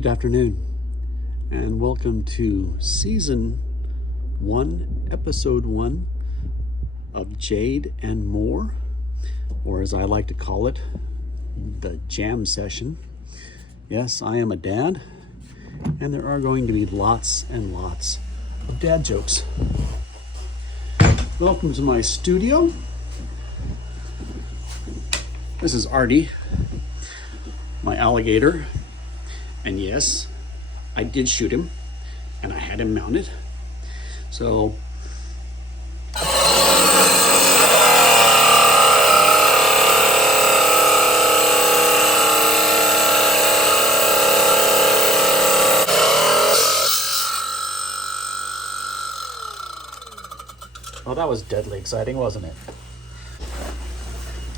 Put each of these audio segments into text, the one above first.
Good afternoon, and welcome to Season 1, Episode 1 of Jade and More, or as I like to call it, the Jam Session. Yes, I am a dad, and there are going to be lots and lots of dad jokes. Welcome to my studio. This is Artie, my alligator. And yes, I did shoot him, and I had him mounted. So, well, that was deadly exciting, wasn't it?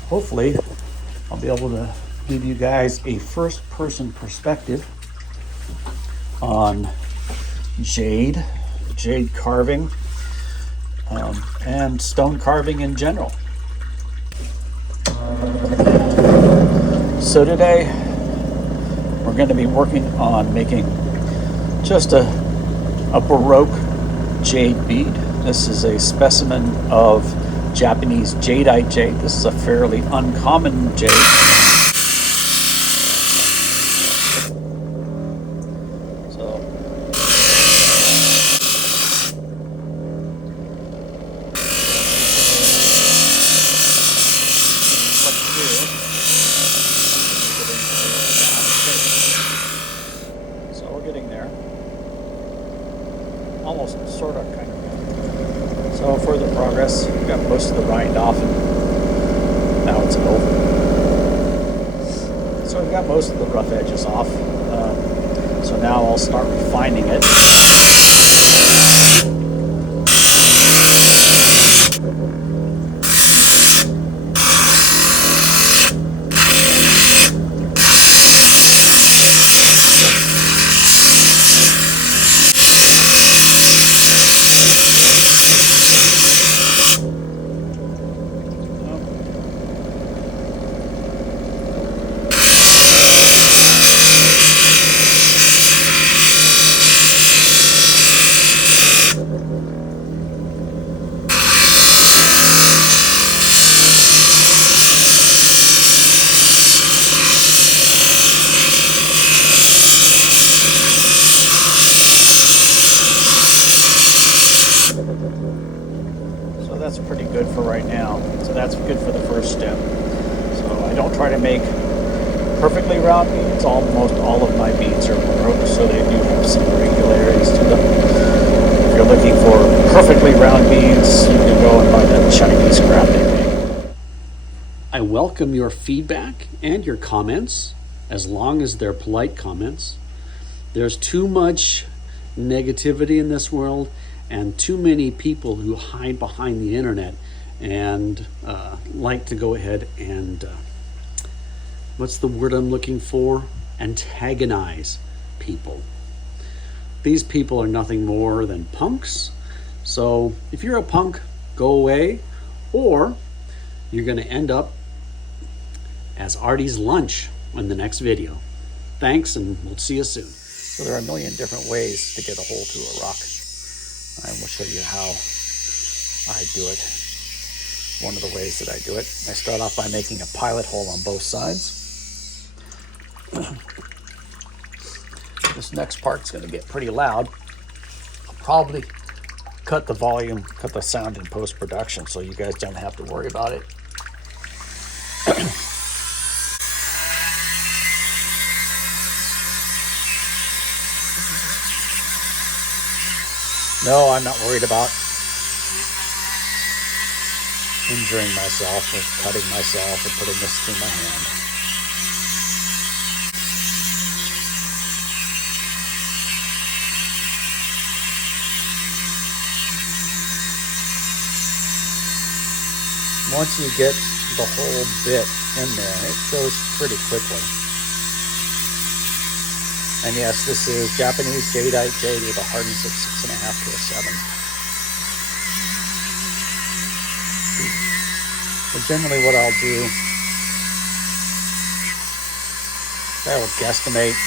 Hopefully, I'll be able to give you guys a first-person perspective on jade carving, and stone carving in general. So today, we're going to be working on making just a Baroque jade bead. This is a specimen of Japanese jadeite jade. This is a fairly uncommon jade. So we're getting there. Almost, sort of, kind of. So further progress. We've got most of the rind off, and now it's over. So we've got most of the rough edges off. So now I'll start refining it. So that's pretty good for right now. So that's good for the first step. So I don't try to make perfectly round beads. Almost all of my beads are Baroque, so they do have some irregularities to them. If you're looking for perfectly round beads, you can go and buy the Chinese scrap they make. I welcome your feedback and your comments, as long as they're polite comments. There's too much negativity in this world, and too many people who hide behind the internet and like to go ahead and what's the word I'm looking for? Antagonize people. These people are nothing more than punks. So if you're a punk, go away, or you're going to end up as Artie's lunch in the next video. Thanks, and we'll see you soon. So there are a million different ways to get a hole to a rock. I will show you how I do it. One of the ways that I do it, I start off by making a pilot hole on both sides. This next part's going to get pretty loud. I'll probably cut the sound in post-production, so you guys don't have to worry about it. No, I'm not worried about injuring myself or cutting myself or putting this through my hand. Once you get the whole bit in there, it goes pretty quickly. And yes, this is Japanese jadeite jade with a hardness of 6.5 to a 7. But generally what I'll do, I will guesstimate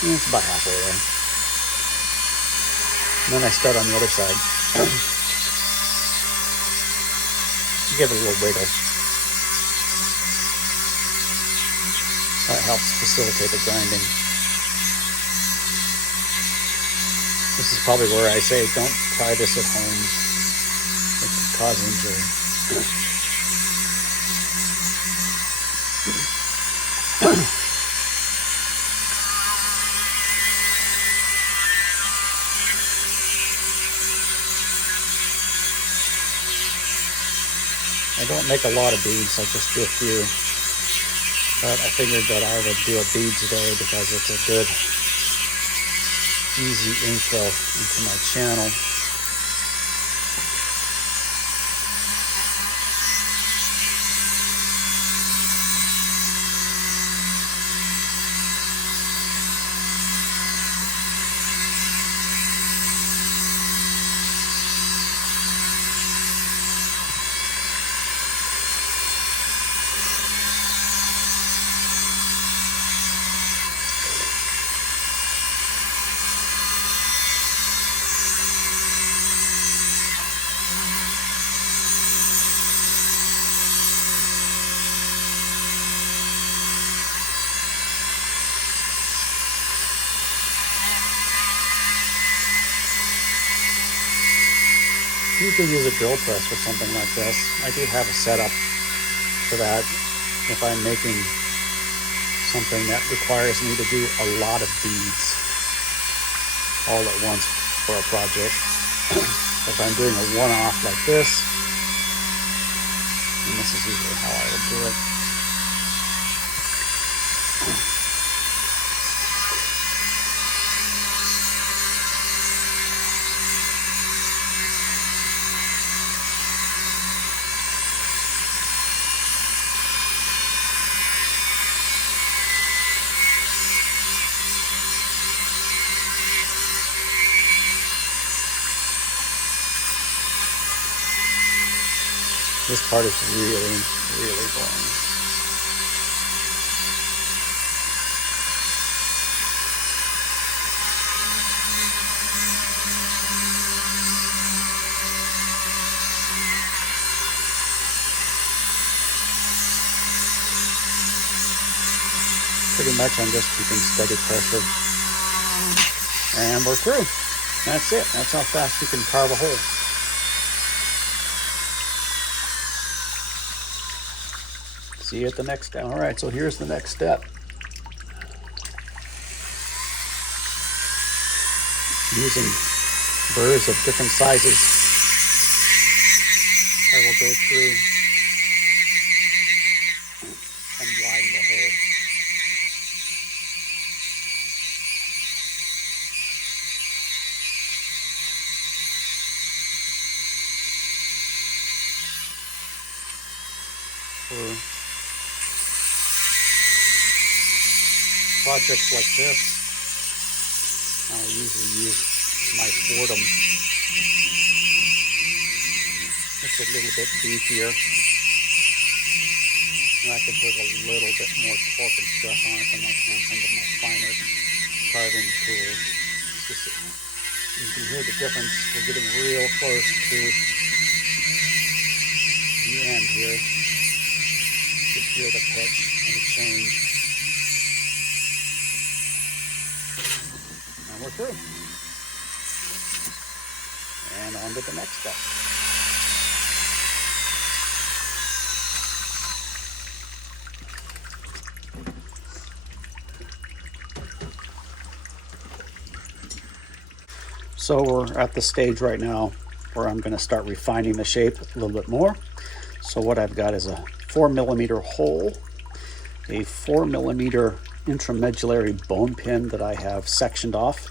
And it's about halfway there. And then I start on the other side. Give it a little wiggle. That helps facilitate the grinding. This is probably where I say don't try this at home. It can cause injury. I don't make a lot of beads, I just do a few. But I figured that I would do a bead today because it's a good, easy intro into my channel. You can use a drill press for something like this. I do have a setup for that if I'm making something that requires me to do a lot of beads all at once for a project. If I'm doing a one-off like this, and this is usually how I would do it. This part is really, really boring. Pretty much I'm just keeping steady pressure. And we're through. That's it. That's how fast you can carve a hole. See you at the next step. All right, so here's the next step. Using burrs of different sizes, I will go through and widen the hole. For projects like this, I'll usually use my Fordham. It's a little bit beefier. And I can put a little bit more torque and stress on it than I can some of my finer carving tools. You can hear the difference. We're getting real close to the end here. You can hear the pitch and the change. And we're through. And on to the next step. So we're at the stage right now where I'm going to start refining the shape a little bit more. So what I've got is a 4mm hole, a 4mm intramedullary bone pin that I have sectioned off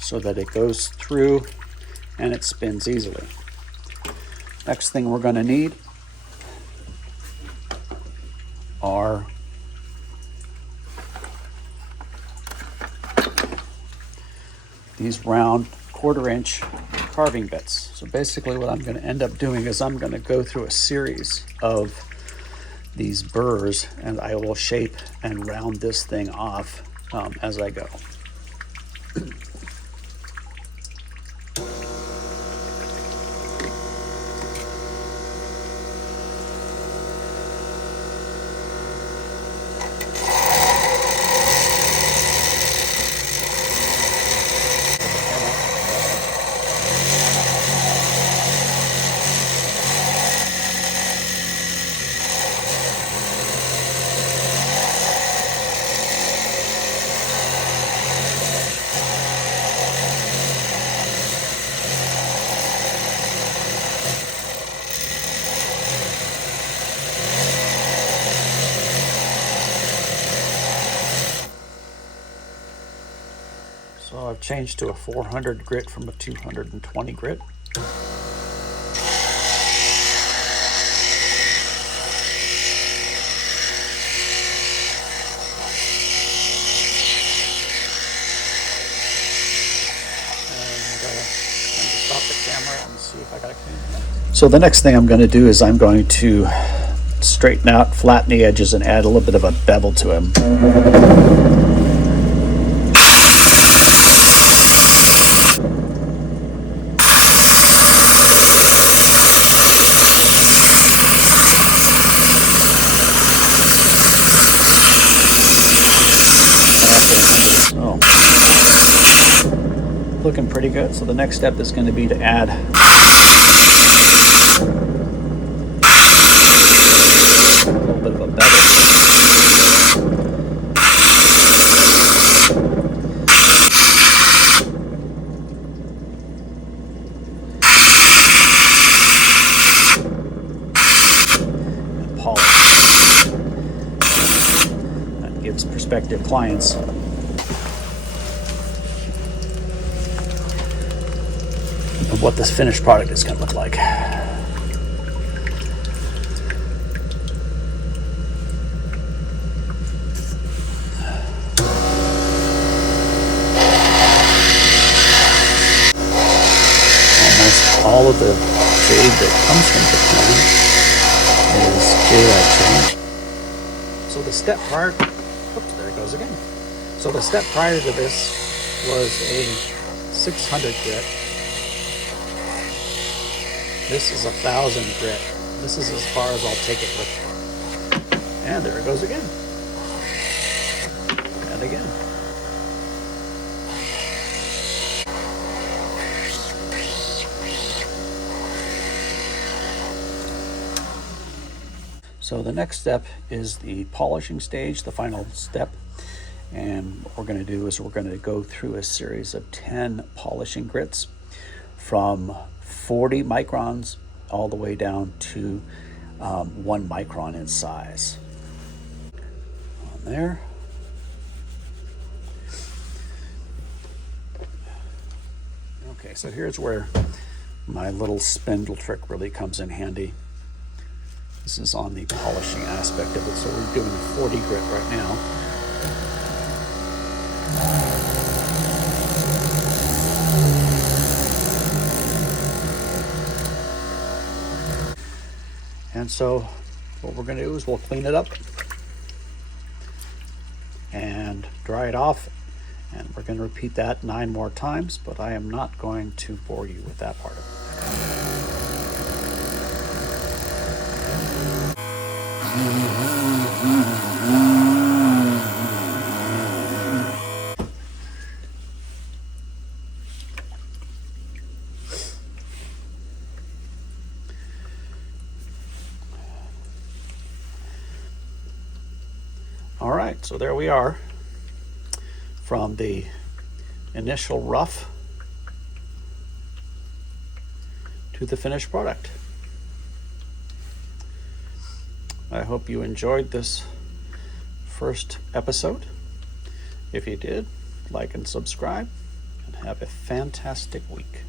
so that it goes through and it spins easily. Next thing we're going to need are these round 1/4 inch carving bits. So basically what I'm going to end up doing is I'm going to go through a series of these burrs and I will shape and round this thing off as I go. So I've changed to a 400 grit from a 220 grit. So the next thing I'm going to do is I'm going to straighten out, flatten the edges, and add a little bit of a bevel to him. So, looking pretty good. So the next step is going to be to add a little bit of a bevel. And polish. That gives prospective clients of what this finished product is going to look like. Almost all of the jade that comes from Japan is jade. So the step prior, oops, there it goes again. So the step prior to this was a 600 grit. This is 1,000 grit. This is as far as I'll take it with. And there it goes again. And again. So the next step is the polishing stage, the final step. And what we're going to do is we're going to go through a series of 10 polishing grits from 40 microns all the way down to 1 micron in size. On there. Okay, so here's where my little spindle trick really comes in handy. This is on the polishing aspect of it, so we're doing 40 grit right now. And so what we're going to do is we'll clean it up and dry it off, and we're going to repeat that 9 more times, but I am not going to bore you with that part of it. All right, so there we are from the initial rough to the finished product. I hope you enjoyed this first episode. If you did, like and subscribe, and have a fantastic week.